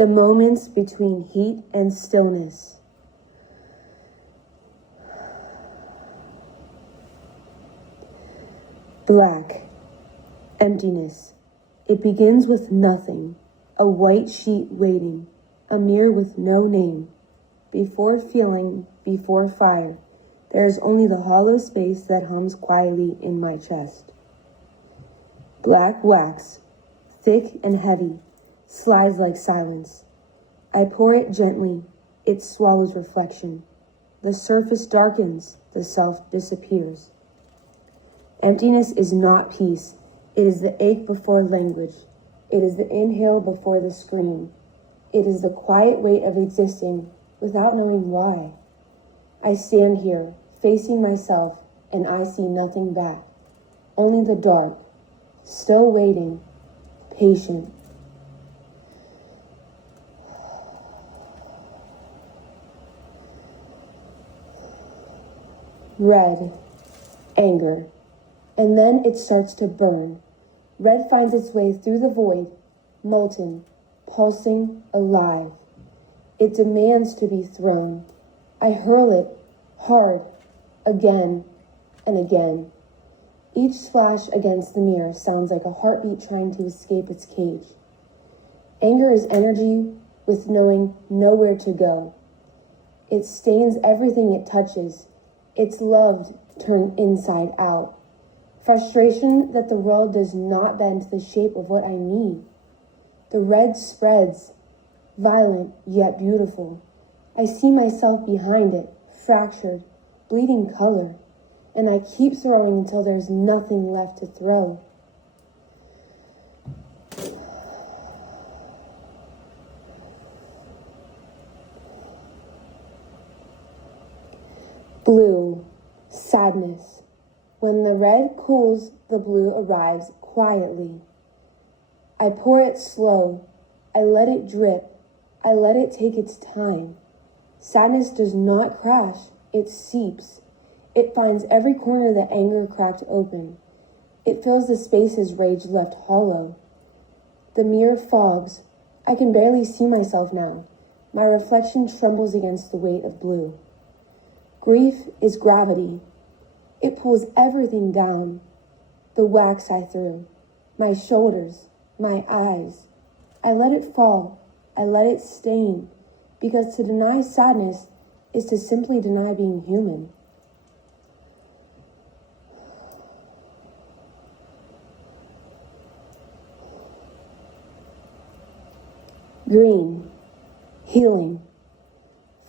the moments between heat and stillness. Black, emptiness. It begins with nothing, a white sheet waiting, a mirror with no name. Before feeling, before fire, there is only the hollow space that hums quietly in my chest. Black wax, thick and heavy, slides like silence. I pour it gently, it swallows reflection. The surface darkens, the self disappears. Emptiness is not peace. It is the ache before language. It is the inhale before the scream. It is the quiet weight of existing without knowing why. I stand here, facing myself, and I see nothing back. Only the dark, still waiting, patient. Red, anger. And then it starts to burn. Red finds its way through the void, molten, pulsing, alive. It demands to be thrown. I hurl it, hard, again and again. Each splash against the mirror sounds like a heartbeat trying to escape its cage. Anger is energy with knowing nowhere to go. It stains everything it touches. It's loved turned inside out. Frustration that the world does not bend to the shape of what I need. The red spreads, violent yet beautiful. I see myself behind it, fractured, bleeding color, and I keep throwing until there's nothing left to throw. Blue, sadness. When the red cools, the blue arrives quietly. I pour it slow. I let it drip. I let it take its time. Sadness does not crash. It seeps. It finds every corner that anger cracked open. It fills the spaces rage left hollow. The mirror fogs. I can barely see myself now. My reflection trembles against the weight of blue. Grief is gravity. It pulls everything down. The wax I threw, my shoulders, my eyes. I let it fall. I let it stain. Because to deny sadness is to simply deny being human. Green, healing.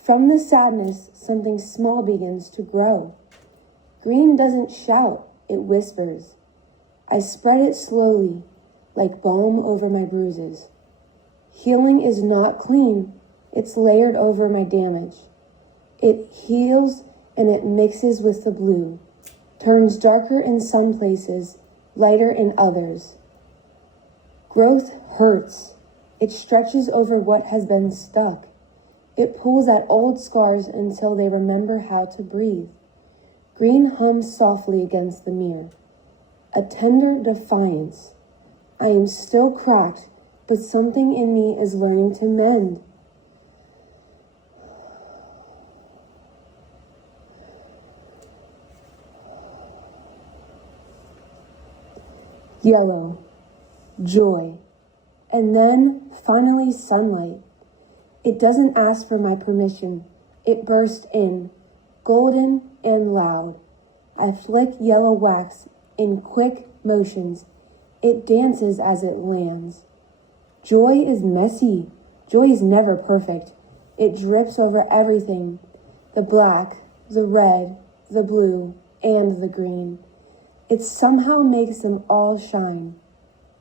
From the sadness, something small begins to grow. Green doesn't shout, it whispers. I spread it slowly, like balm over my bruises. Healing is not clean, it's layered over my damage. It heals and it mixes with the blue, turns darker in some places, lighter in others. Growth hurts. It stretches over what has been stuck. It pulls at old scars until they remember how to breathe. Green hums softly against the mirror. A tender defiance. I am still cracked, but something in me is learning to mend. Yellow, joy, and then finally sunlight. It doesn't ask for my permission. It bursts in, golden and loud. I flick yellow wax in quick motions. It dances as it lands. Joy is messy. Joy is never perfect. It drips over everything. The black, the red, the blue, and the green. It somehow makes them all shine.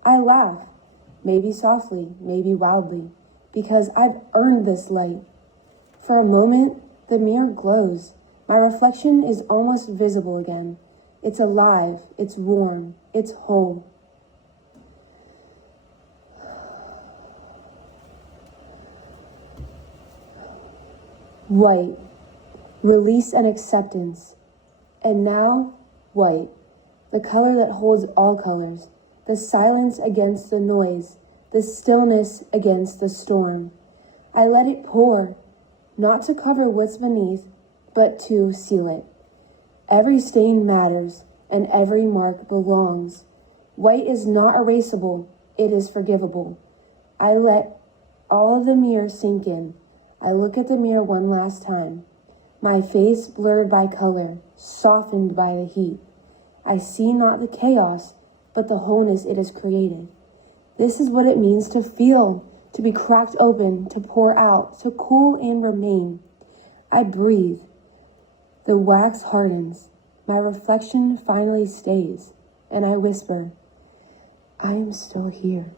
I laugh, maybe softly, maybe wildly, because I've earned this light. For a moment, the mirror glows. My reflection is almost visible again. It's alive, it's warm, it's whole. White, release and acceptance. And now, white, the color that holds all colors, the silence against the noise, the stillness against the storm. I let it pour, not to cover what's beneath, but to seal it. Every stain matters, and every mark belongs. White is not erasable, it is forgivable. I let all of the mirror sink in. I look at the mirror one last time. My face blurred by color, softened by the heat. I see not the chaos, but the wholeness it has created. This is what it means to feel, to be cracked open, to pour out, to cool and remain. I breathe. The wax hardens. My reflection finally stays, and I whisper, I am still here.